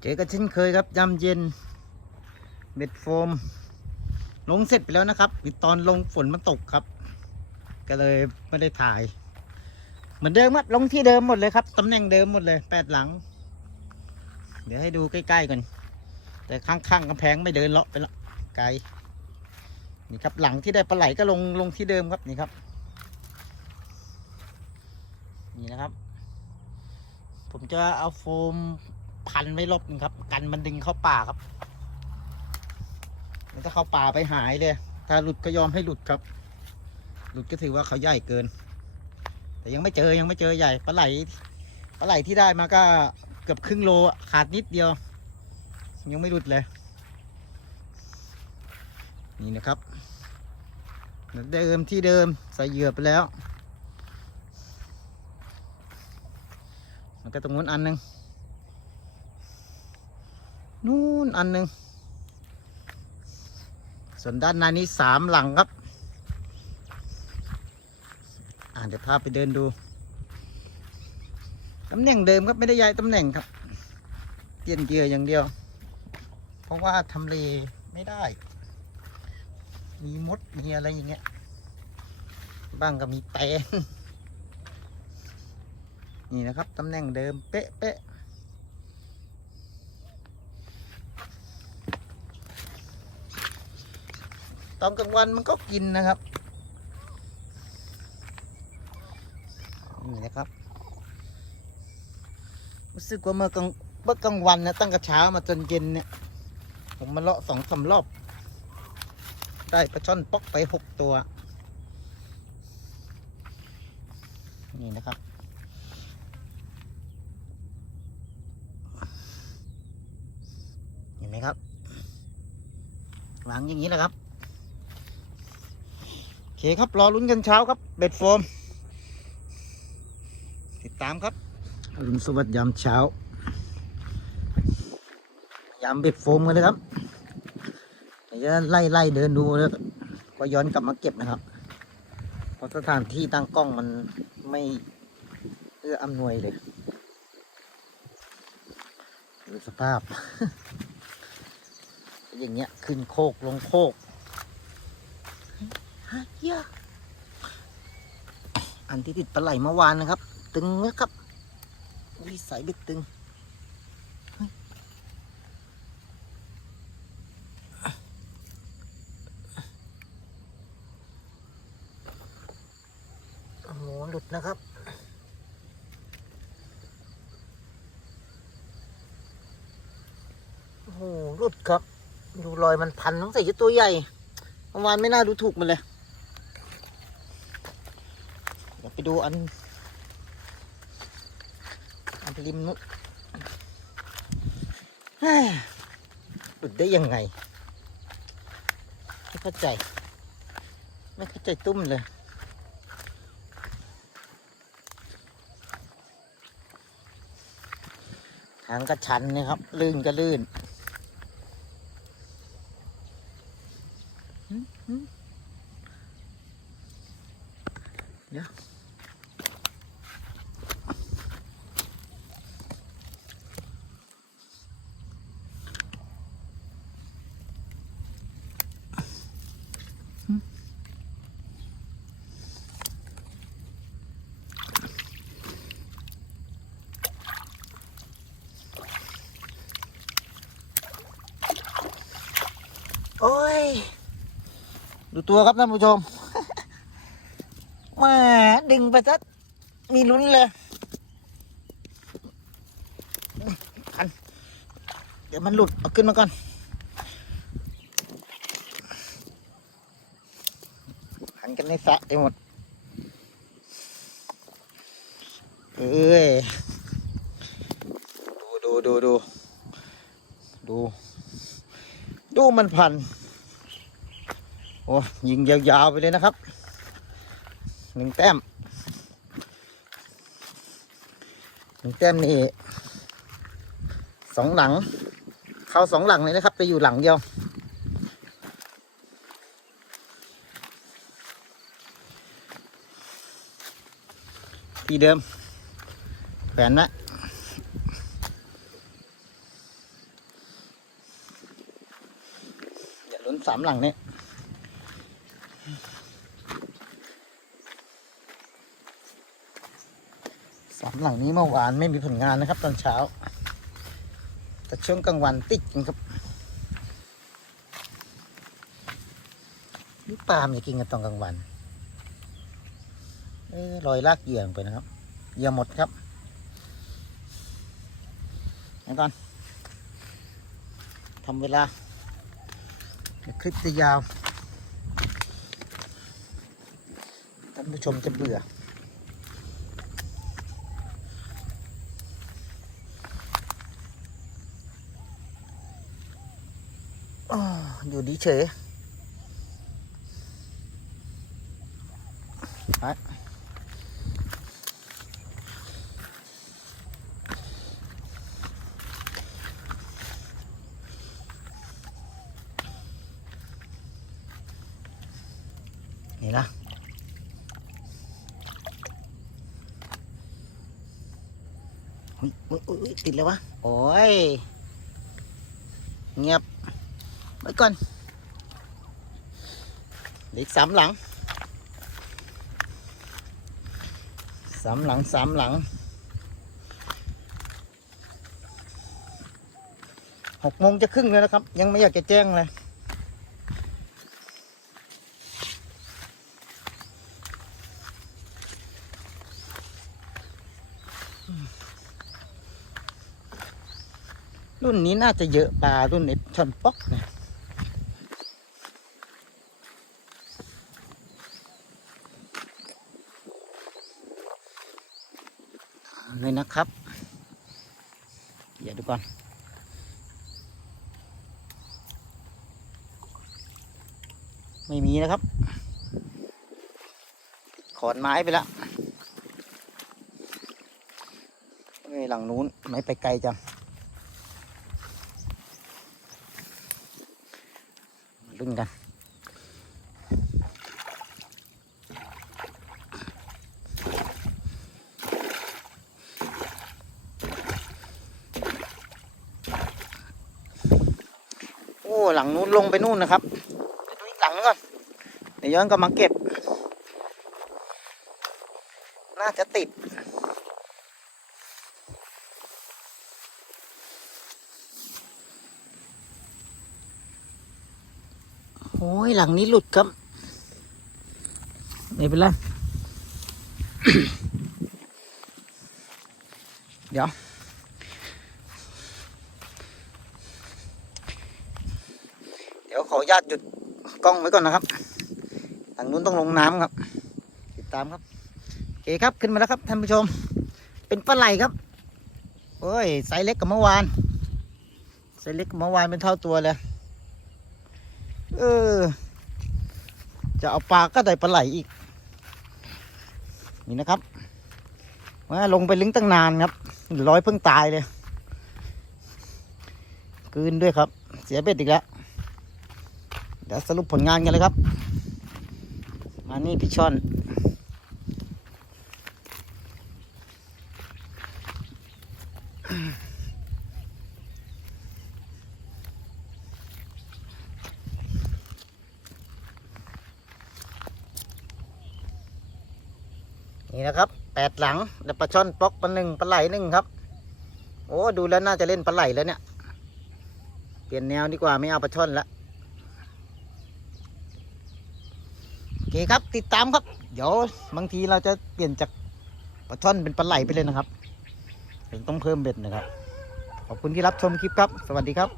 เจอกันเช่นเคยครับยามเย็นเบ็ดโฟม ลงเสร็จไปแล้วนะครับตอนลงฝนมันตกครับ ก็เลยไม่ได้ถ่าย เหมือนเดิมครับลงที่เดิมหมดเลยครับตำแหน่งเดิมหมดเลยแปดหลัง เดี๋ยวให้ดูใกล้ๆก่อนแต่ข้างๆกำแพงไม่เดินเลาะไปละไกลนี่ครับหลังที่ได้ปลาไหลก็ลงลงที่เดิมครับนี่ครับ นี่นะครับ ผมจะเอาโฟมพันไว้รอบนึงครับ กันมันดึงเข้าป่าครับมันถ้าเข้าป่าไปหายเลย ถ้าหลุดก็ยอมให้หลุดครับ หลุดก็ถือว่าเขาใหญ่เกิน แต่ยังไม่เจอยังไม่เจอใหญ่ปลาไหลปลาไหลที่ได้มาก็เกือบครึ่งโลขาดนิดเดียว ยังไม่หลุดเลย นี่นะครับเหมือนเดิมที่เดิมใส่เหยื่อไปแล้ว มันก็ตรงนู้นอันหนึ่งนู่นอันหนึ่งส่วนด้านในนี้สามหลังครับ อ่าเดี๋ยวพาไปเดินดูตำแหน่งเดิมครับไม่ได้ย้ายตำแหน่งครับเปลี่ยนเกียร์อย่างเดียว เพราะว่าทำเลไม่ได้ มีมดมีอะไรอย่างเงี้ยบ้างก็มีแตน นี่นะครับตำแหน่งเดิมเป๊ะเป๊ะตอนกลางวันมันก็กินนะครับ นี่นะครับ รู้สึกว่าเมื่อกลางเมื่อกลางวันนะตั้งแต่เช้ามาจนเย็นเนี่ย ผมมาเลาะสองสามรอบ ได้ปลาช่อนป๊อกไปหกตัว นี่นะครับ เห็นไหมครับ หลังอย่างนี้แหละครับโอเคครับรอลุ้นกันเช้าครับ เบ็ดโฟม ติดตามครับอรุณสวัสดิ์ยามเช้ายามเบ็ดโฟมกันเลยครับจะไล่ไล่เดินดูแล้วก็ย้อนกลับมาเก็บนะครับ เพราะสถานที่ตั้งกล้องมันไม่เอื้ออำนวยเลยดูสภาพ อย่างเงี้ย ขึ้นโคกลงโคกฮะเหี้ยอันที่ติดปลาไหลเมื่อวานนะครับ ตึงนะครับวิสัยเบ็ดตึงโอ้โหหลุดนะครับ โอ้โหหลุดครับ ดูรอยมันพันต้องใส่จะตัวใหญ่เมื่อวานไม่น่าดูถูกมันเลย เดี๋ยวไปดูอัน อันริมนู้นหลุดได้ยังไง ไม่เข้าใจ ไม่เข้าใจตุ้มเลยทางก็ชันนะครับ ลื่นก็ลื่น โอ้ย ดูตัวครับท่านผู้ชมมาดึงไปซะมีลุ้นเลยคันเดี๋ยวมันหลุดเอาขึ้นมาก่อน หันกันในสระไปหมด เอ้ย ดูดูดูดูดู ดูมันพัน โอ้ยิงยาวๆไปเลยนะครับ หนึ่งแต้ม หนึ่งแต้มนี่สองหลัง เข้าสองหลังเลยนะครับไปอยู่หลังเดียว ที่เดิมแขวนไว้อย่าลุ้น สามหลังเนี่ยสามหลังนี้เมื่อวานไม่มีผลงานนะครับ ตอนเช้า แต่ช่วงกลางวันติดกันครับนี่ปลามจะกินกันตอนกลางวันเอ้ยลอยลากเหยื่อไปนะครับเหยื่อหมดครับไหนก่อนทำเวลา คลิปจะยาวท่านผู้ชมจะเบื่อออยู่ดีเฉย นี่นะอุ๊ยอุ๊ยติดแล้ววะ โอ้ย เงียบ ไว้ก่อนเหลืออีกสามหลัง สามหลังสามหลัง หกโมงจะครึ่งแล้วนะครับ ยังไม่อยากจะแจ้งเลย รุ่นนี้น่าจะเยอะปลารุ่นเอฟชอนป๊อกเนะเลยนะครับ เดี๋ยวดูก่อน ไม่มีนะครับ ขอนไม้ไปแล้วเอ้ย หลังนู้น ไม่ไปไกลจังลุ้นกัน โอ้ หลังนู้นลงไปนู่นนะครับดูอีกหลังนึงก่อนเดี๋ยวย้อนกลับมาเก็บ น่าจะติด ยหลังนี้หลุดครับ ไม่เป็นไร เดี๋ยว เดี๋ยวขออนุญาตหยุดกล้องไว้ก่อนนะครับ ทางนู้นต้องลงน้ำครับ ติดตามครับ โอเคครับขึ้นมาแล้วครับท่านผู้ชม เป็นปลาไหลครับ โอ้ยไซส์เล็กกว่าเมื่อวานไซส์เล็กกว่าเมื่อวานเป็นเท่าตัวเลย เออ จะเอาปลาก็ได้ปลาไหลอีก นี่นะครับว่าลงไปลึงตั้งนานครับร้อยเพิ่งตายเลยกืนด้วยครับ เสียเบ็ดอีกแล้ว เดี๋ยวสรุปผลงานกันเลยครับ มานี่พี่ช่อน นี่นะครับแปดหลังแล้วปลาช่อนป๊อกปลาหนึ่งปลาไหลหนึ่งครับ โอ้ดูแล้วน่าจะเล่นปลาไหลแล้วเนี่ย เปลี่ยนแนวดีกว่าไม่เอาปลาช่อนละโอเคครับติดตามครับ เดี๋ยวบางทีเราจะเปลี่ยนจากปลาช่อนเป็นปลาไหลไปเลยนะครับถึงต้องเพิ่มเบ็ดนะครับ ขอบคุณที่รับชมคลิปครับ สวัสดีครับ